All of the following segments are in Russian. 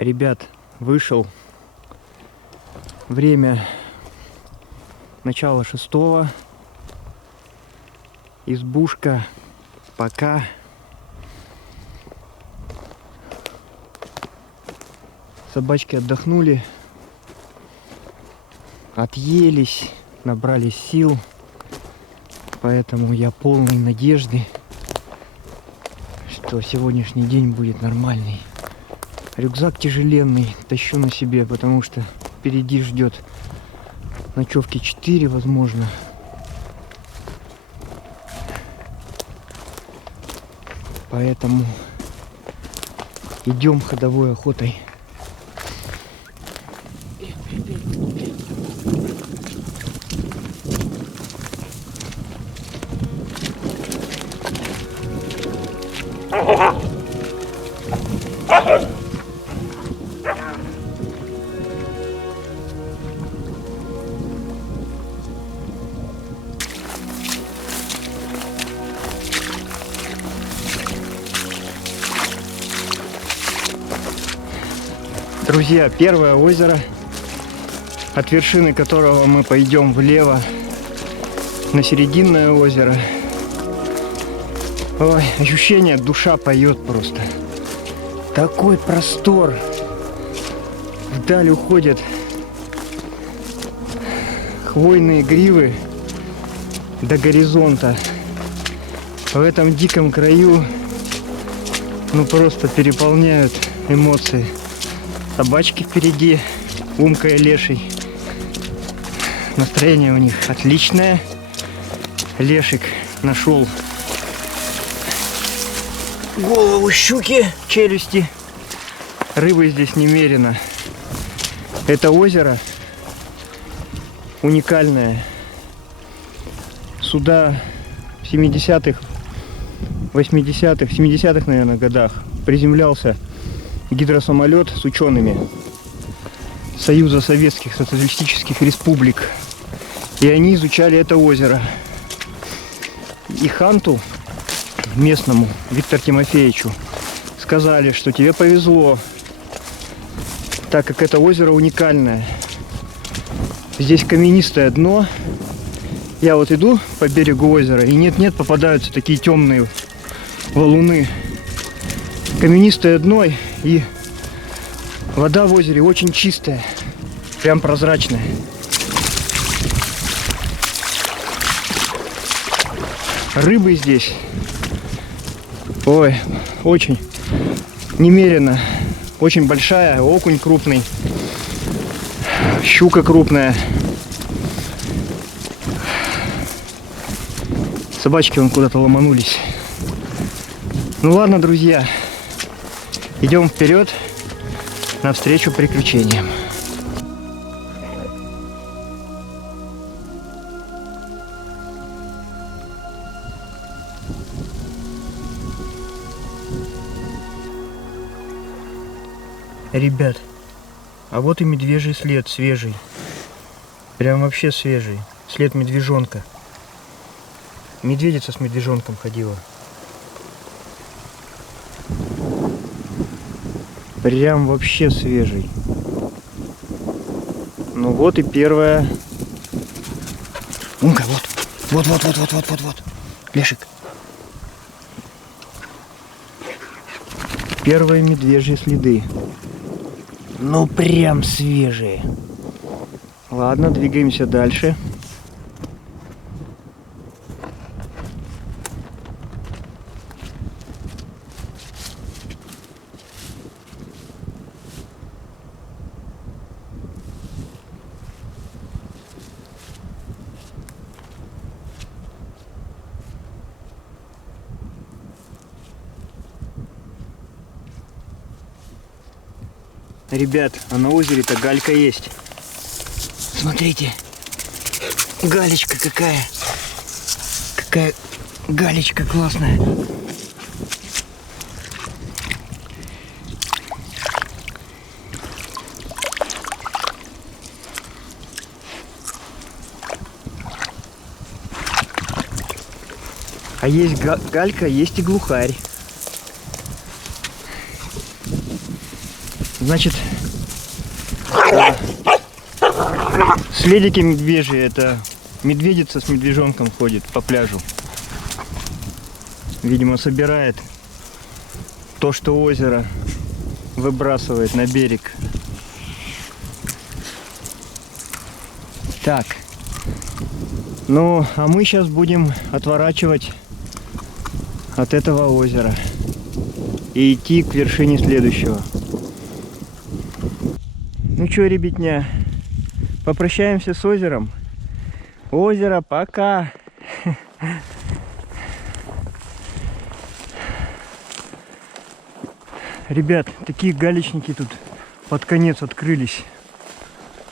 Ребят, вышел. Время начало 6-го. Избушка пока. Собачки отдохнули, отъелись, набрались сил. Поэтому я полной надежды, что сегодняшний день будет нормальный. Рюкзак тяжеленный, тащу на себе, потому что впереди ждет ночевки 4, возможно. Поэтому идем ходовой охотой. Друзья, первое озеро, от вершины которого мы пойдем влево на Серединное озеро. Ой, ощущение, душа поет просто. Такой простор. Вдаль уходят хвойные гривы до горизонта. В этом диком краю просто переполняют эмоции. Собачки впереди, Умка и Леший. Настроение у них отличное. Лешик нашел голову щуки, челюсти. Рыбы здесь немерено. Это озеро уникальное. Сюда в 70-х, 80-х, 70-х, наверное, годах приземлялся гидросамолет с учеными Союза Советских Социалистических Республик. И они изучали это озеро. И ханту местному, Виктору Тимофеевичу, сказали, что тебе повезло, так как это озеро уникальное. Здесь каменистое дно. Я вот иду по берегу озера, и нет-нет попадаются такие темные валуны. Каменистое дно, и вода в озере очень чистая, прям прозрачная. Рыбы здесь, ой, очень немерено. Очень большая, окунь крупный, щука крупная. Собачки вон куда-то ломанулись. Ну ладно, друзья, идем вперед навстречу приключениям. Ребят, а вот и медвежий след свежий. Прям вообще свежий. След медвежонка. Медведица с медвежонком ходила. Прям вообще свежий. Ну вот и первая. Умка, вот. Лешик. Первые медвежьи следы. Ну прям свежие. Ладно, двигаемся дальше. Ребят, а на озере-то галька есть. Смотрите, галечка какая. Какая галечка классная. А есть галька, есть и глухарь. Значит, следики медвежьи, это медведица с медвежонком ходит по пляжу. Видимо, собирает то, что озеро выбрасывает на берег. Так. Ну, а мы сейчас будем отворачивать от этого озера и идти к вершине следующего. Ну что, ребятня, попрощаемся с озером. Озеро, пока! Ребят, такие галечники тут под конец открылись.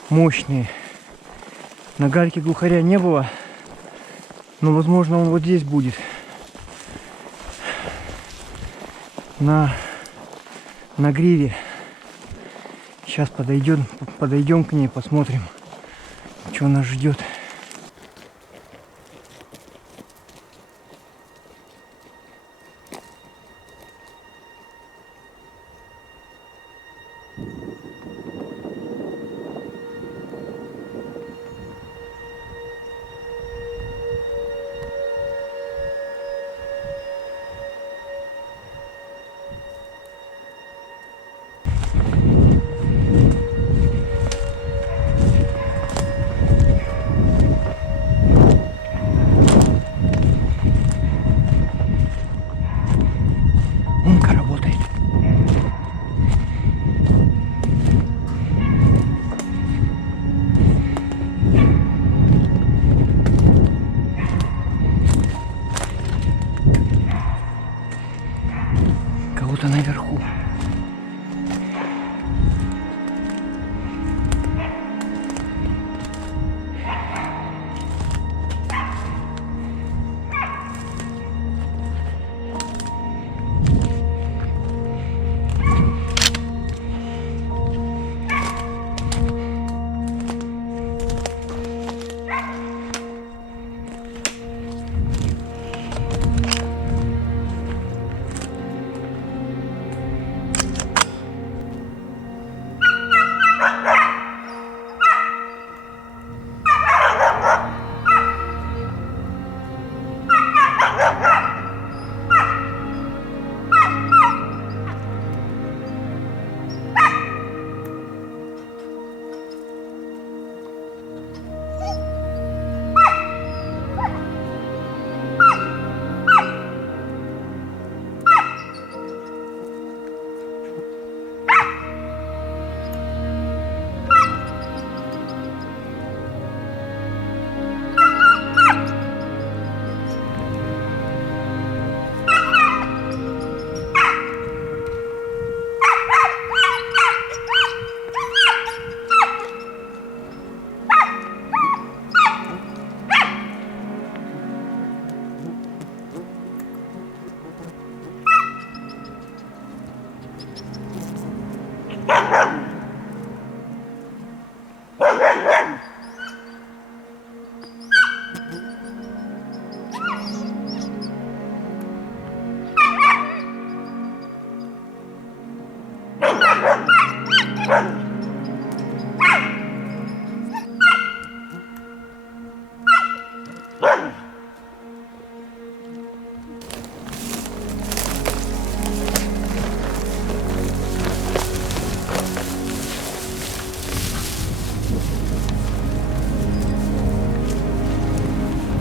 Мощные. На гальке глухаря не было, но возможно он вот здесь будет. На гриве. Сейчас подойдем к ней, посмотрим, что нас ждет. Умка работает. Кого-то наверху.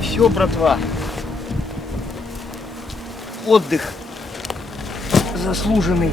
Все, братва. Отдых заслуженный.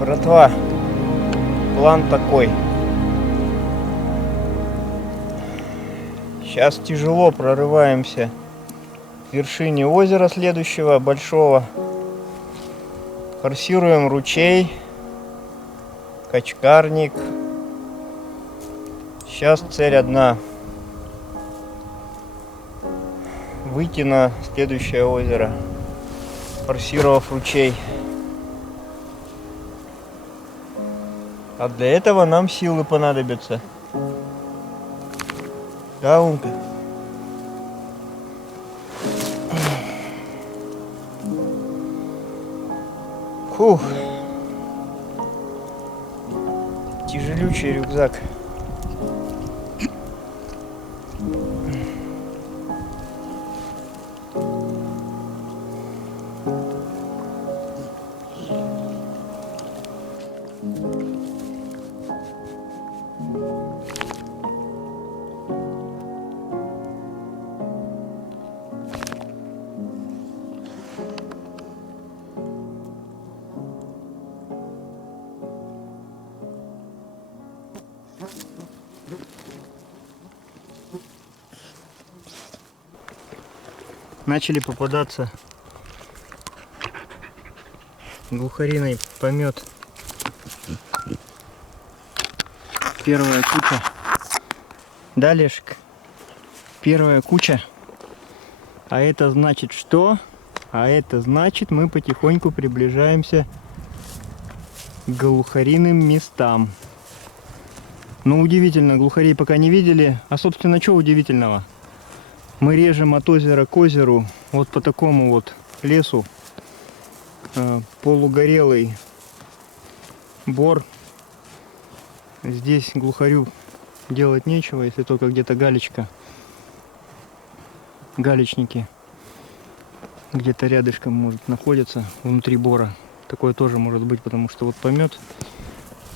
Братва, план такой. Сейчас тяжело прорываемся к вершине озера следующего, большого. Форсируем ручей, качкарник. Сейчас цель одна. Выйти на следующее озеро, форсировав ручей. А для этого нам силы понадобятся. Да, Умка? Фух. Тяжелючий рюкзак. Начали попадаться глухариный помет. Первая куча. Да, Лешек? Первая куча. А это значит что? А это значит, мы потихоньку приближаемся к глухариным местам. Но удивительно, глухарей пока не видели. А собственно, что удивительного? Мы режем от озера к озеру вот по такому вот лесу. Полугорелый бор. Здесь глухарю делать нечего, если только где-то галечка. Галечники где-то рядышком может находиться внутри бора. Такое тоже может быть, потому что вот помет.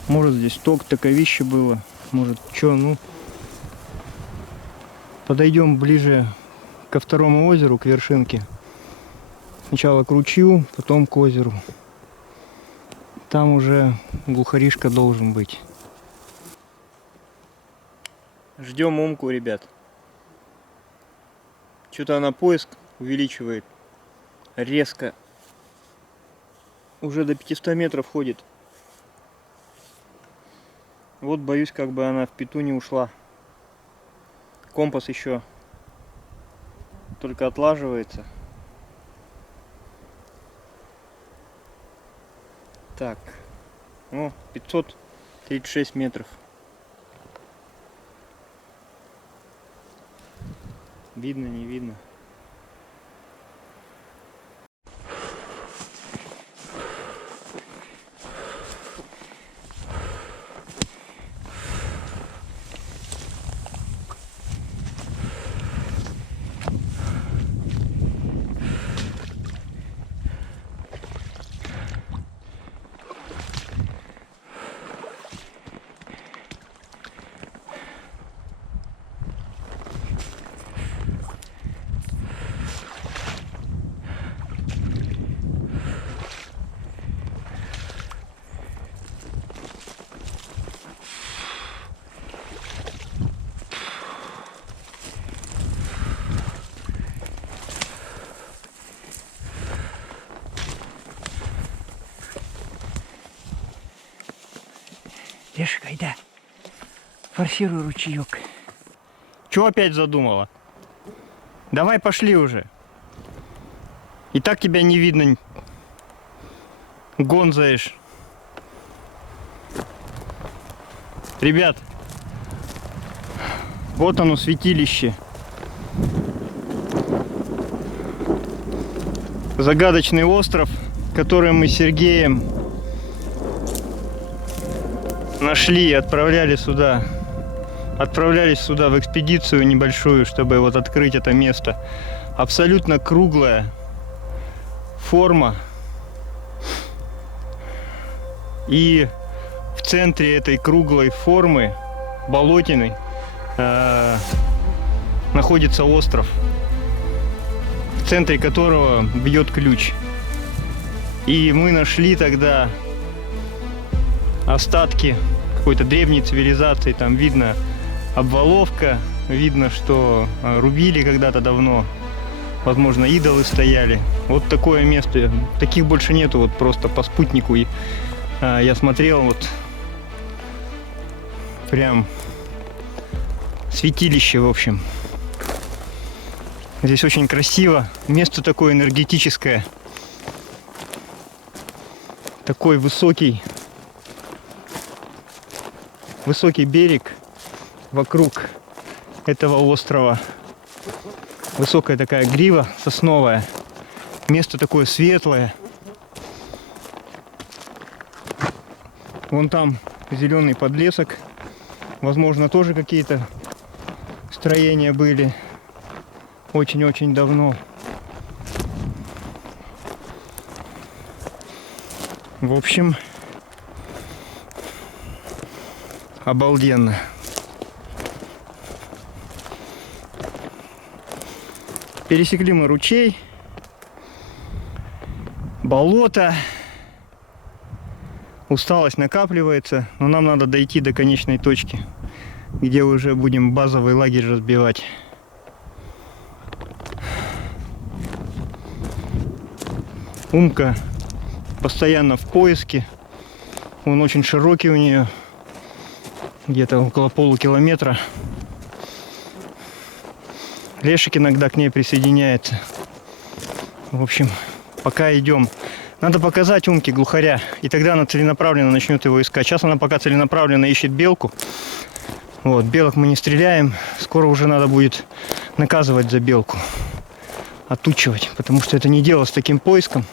Может здесь ток, таковище было. Может что, ну... Подойдем ближе ко второму озеру, к вершинке. Сначала к ручью, потом к озеру. Там уже глухаришка должен быть. Ждем Умку, ребят. Что-то она поиск увеличивает резко. Уже до 500 метров ходит. Вот боюсь, как бы она в пету не ушла. Компас еще только отлаживается. Так, ну, 536 метров. Видно, не видно. Лешка, айда, форсируй ручеек. Чего опять задумала? Давай пошли уже. И так тебя не видно. Гонзаешь. Ребят, вот оно, святилище. Загадочный остров, который мы с Сергеем нашли и отправлялись сюда в экспедицию небольшую, чтобы вот открыть это место. Абсолютно круглая форма. И в центре этой круглой формы, болотиной, находится остров, в центре которого бьет ключ. И мы нашли тогда остатки какой-то древней цивилизации. Там видно обваловка, видно, что рубили когда-то давно. возможно, идолы стояли. Вот такое место. Таких больше нету, вот просто по спутнику. Я смотрел, вот прям святилище, в общем. Здесь очень красиво. Место такое энергетическое. Такой высокий берег вокруг этого острова. Высокая такая грива сосновая. Место такое светлое. Вон там зеленый подлесок. Возможно, тоже какие-то строения были очень-очень давно. В общем, обалденно. Пересекли мы ручей, болото. Усталость накапливается, но нам надо дойти до конечной точки, где уже будем базовый лагерь разбивать. Умка постоянно в поиске. Он очень широкий у нее, где-то около полукилометра. Лешик иногда к ней присоединяется. В общем, пока идем. Надо показать Умке глухаря, и тогда она целенаправленно начнет его искать. Сейчас она пока целенаправленно ищет белку. Вот, белок мы не стреляем. Скоро уже надо будет наказывать за белку. Отучивать, потому что это не дело с таким поиском.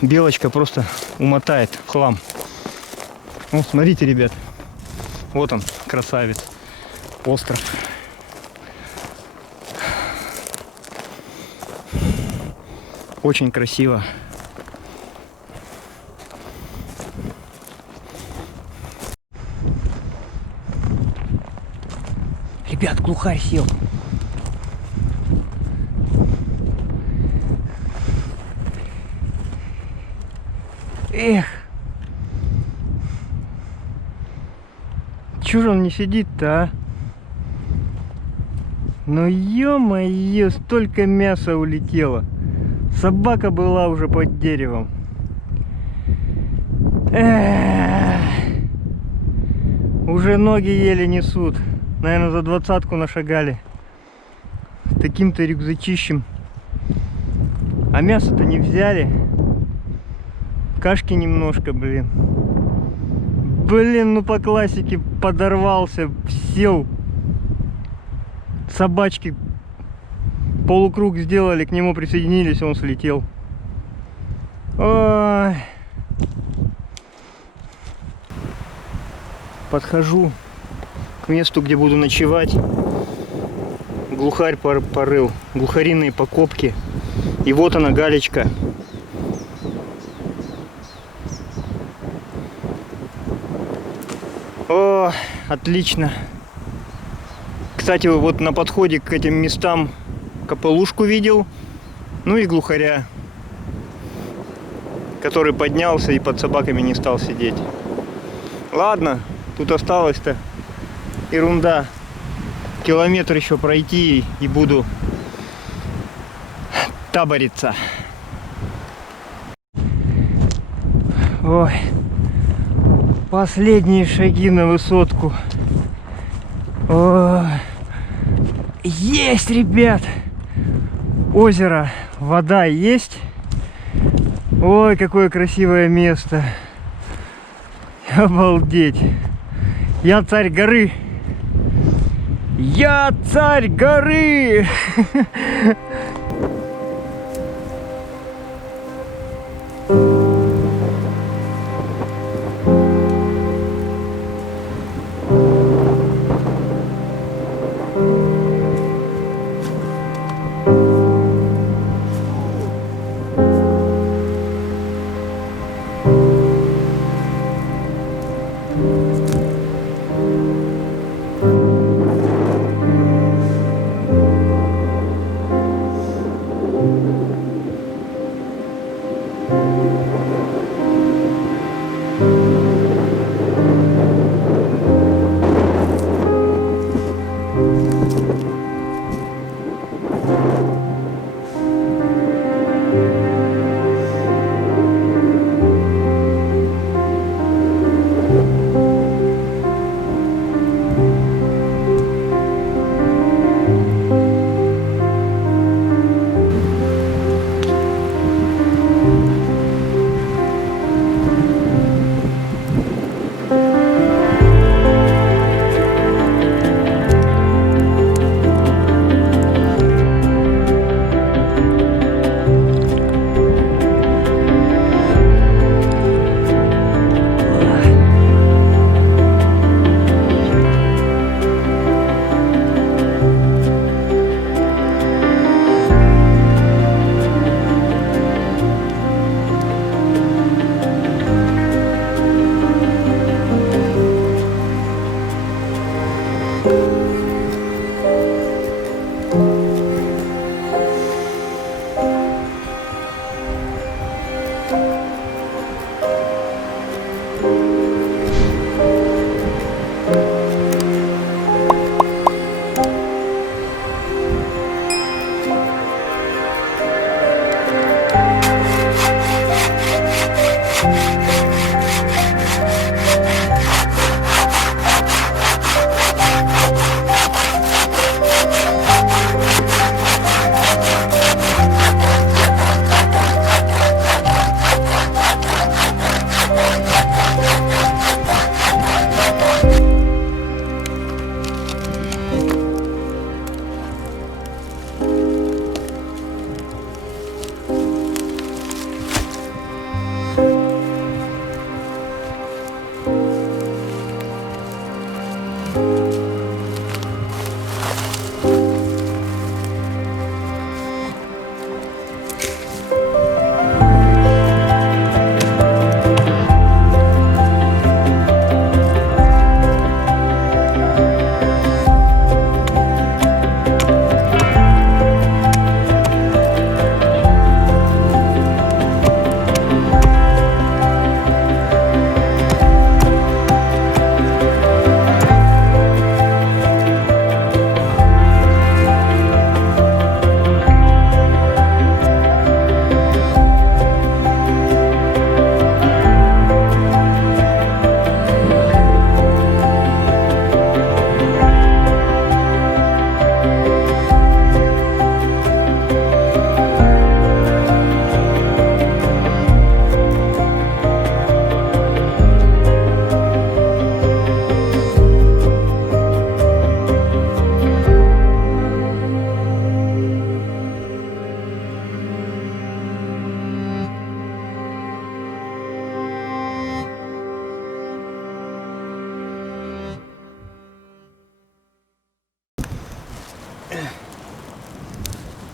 Белочка просто умотает в хлам. Вот, смотрите, ребят. Вот он, красавец. Остров. Очень красиво. Ребят, глухарь сел. Эх. Чё же он не сидит-то, а? Ну ё-моё, столько мяса улетело. Собака была уже под деревом. Эх. Уже ноги еле несут. Наверное, за 20-ку нашагали. С таким-то рюкзачищем. А мясо-то не взяли. Кашки немножко, блин. Блин, ну по классике подорвался, сел. Собачки полукруг сделали, к нему присоединились, он слетел. Ой. Подхожу к месту, где буду ночевать. Глухарь порыл, глухариные покопки. И вот она, галечка. О, отлично. Кстати, вот на подходе к этим местам копылушку видел. Ну и глухаря, который поднялся и под собаками не стал сидеть. Ладно, тут осталось-то ерунда. Километр еще пройти и буду табориться. Ой, последние шаги на высотку. Ой. Есть, ребят! Озеро, вода есть. Ой, какое красивое место. Обалдеть. Я царь горы. Я царь горы.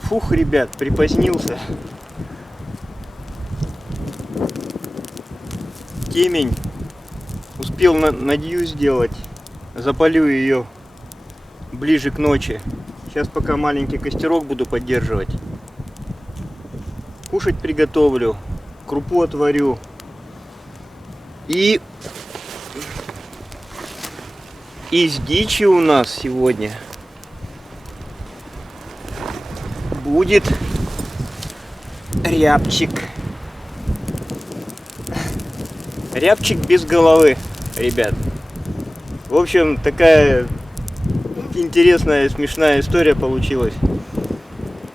Фух, ребят, припозднился. Темень. Успел надью сделать. Запалю ее ближе к ночи. Сейчас пока маленький костерок буду поддерживать. Кушать приготовлю. Крупу отварю. И из дичи у нас сегодня будет рябчик. Рябчик без головы, ребят. В общем, такая интересная, смешная история получилась.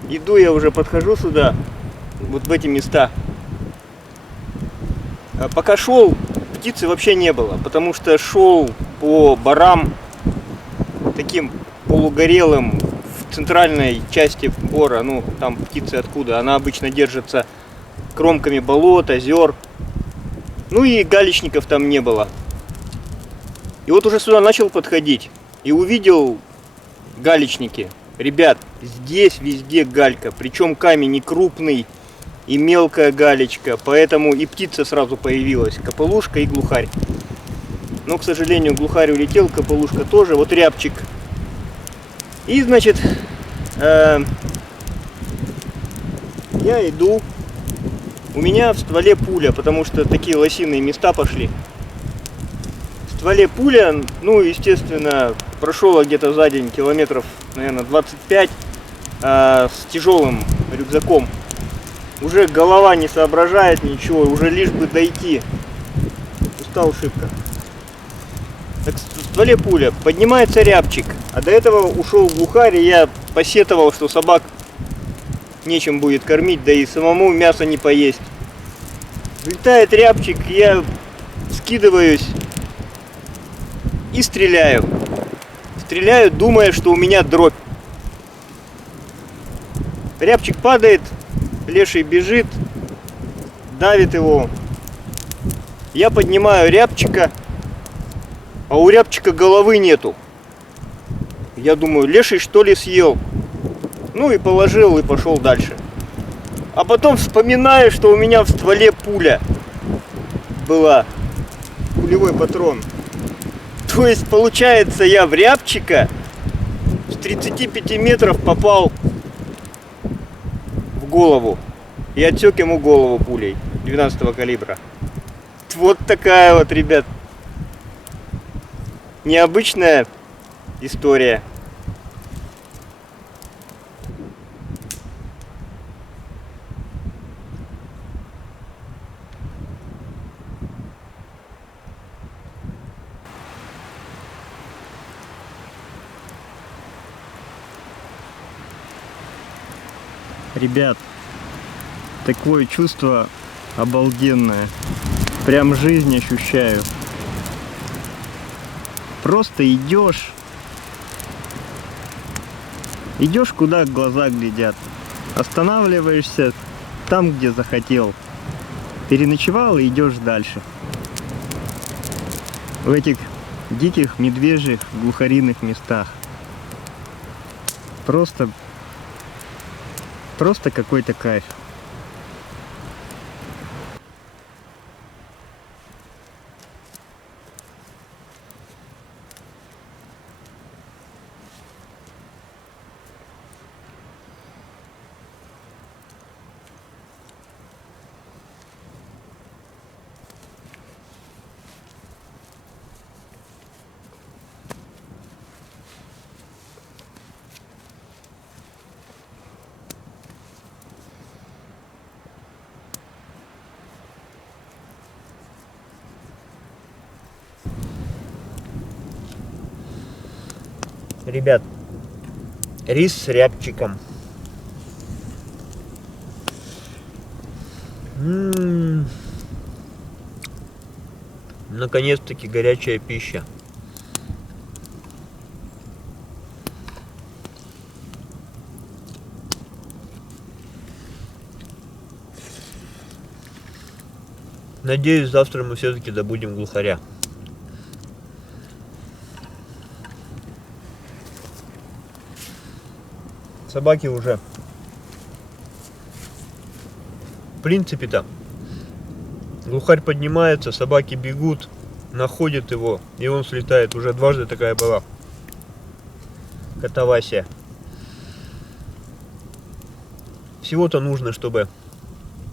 Иду, я уже подхожу сюда, вот в эти места. Пока шел, птицы вообще не было, потому что шел по барам, таким полугорелым, в центральной части бора. Ну, там птицы откуда? Она обычно держится кромками болот, озер. Ну и галечников там не было. И вот уже сюда начал подходить и увидел галечники. Ребят, здесь везде галька, причем камень не крупный и мелкая галечка, поэтому и птица сразу появилась, копылушка и глухарь. Но, к сожалению, глухарь улетел, копылушка тоже, вот рябчик. И, значит, я иду, у меня в стволе пуля, потому что такие лосиные места пошли. В стволе пуля, ну, естественно, прошел где-то за день километров, наверное, 25 с тяжелым рюкзаком. Уже голова не соображает ничего, уже лишь бы дойти. Устал шибко. Так, в стволе пуля, поднимается рябчик, а до этого ушел глухарь, и я посетовал, что собак нечем будет кормить, да и самому мясо не поесть. Влетает рябчик, я скидываюсь и стреляю. Стреляю, думая, что у меня дробь. Рябчик падает, леший бежит, давит его. Я поднимаю рябчика, а у рябчика головы нету. Я думаю, леший что ли съел? Ну и положил, и пошел дальше. А потом вспоминаю, что у меня в стволе пуля была. Пулевой патрон. То есть, получается, я в рябчика с 35 метров попал в голову. И отсек ему голову пулей 12 калибра. Вот такая вот, ребят, необычная история. Ребят, такое чувство обалденное. Прям жизнь ощущаю. Просто идешь. Идешь, куда глаза глядят. Останавливаешься там, где захотел. Переночевал и идешь дальше. В этих диких медвежьих глухариных местах. Просто какой-то кайф. Ребят, рис с рябчиком. Наконец-таки горячая пища. Надеюсь, завтра мы все-таки добудем глухаря. Собаки уже принципе-то, глухарь поднимается, собаки бегут, находят его, и он слетает. Уже дважды такая была катавасия. Всего-то нужно, чтобы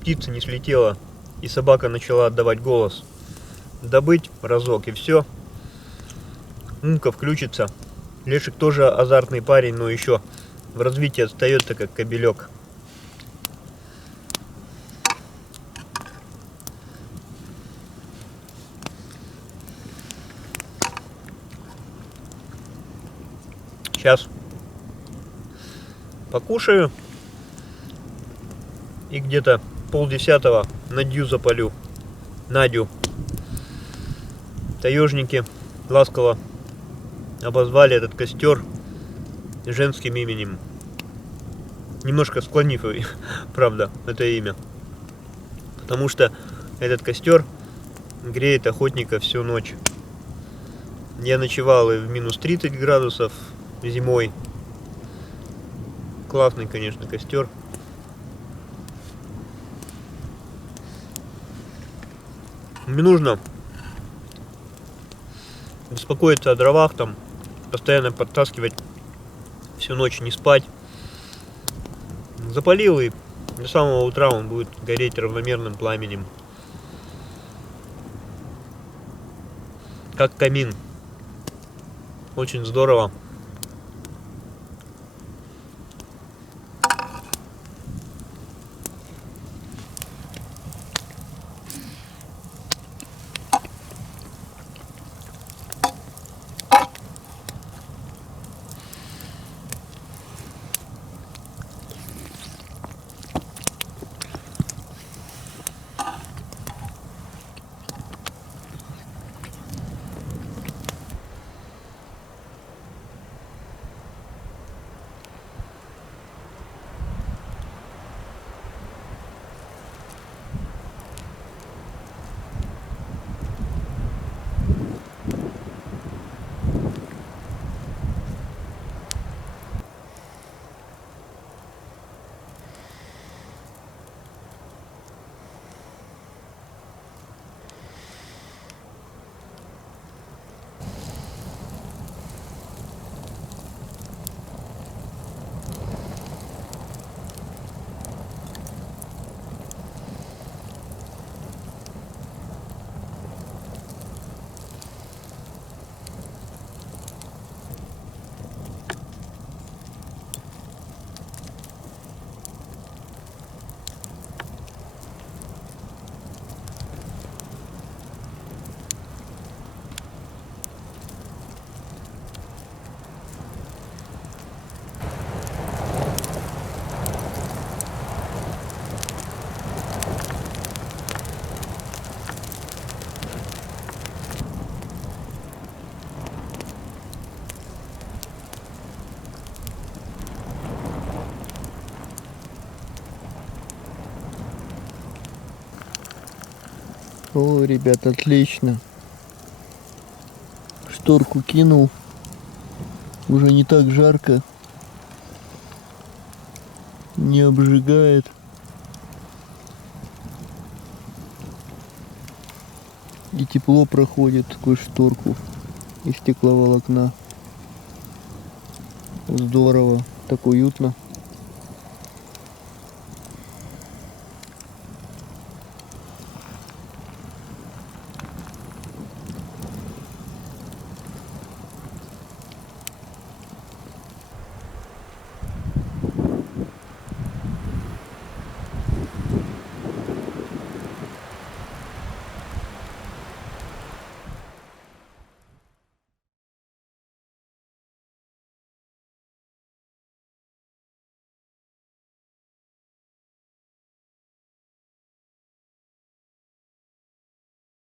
птица не слетела и собака начала отдавать голос. Добыть разок, и все. Умка включится. Лешик тоже азартный парень, но еще в развитии отстает-то как кобелек. Сейчас покушаю и где-то 9:30 Надю запалю. Надю. Таежники ласково обозвали этот костер женским именем. Немножко склонив, правда, это имя. Потому что этот костер греет охотника всю ночь. Я ночевал и в минус 30 градусов зимой. Классный, конечно, костер. Не нужно беспокоиться о дровах, там постоянно подтаскивать, всю ночь не спать. Запалил, и до самого утра он будет гореть равномерным пламенем. Как камин. Очень здорово. О, ребят, отлично. Шторку кинул. Уже не так жарко. Не обжигает. И тепло проходит сквозь шторку из стекловолокна. Здорово. Так уютно.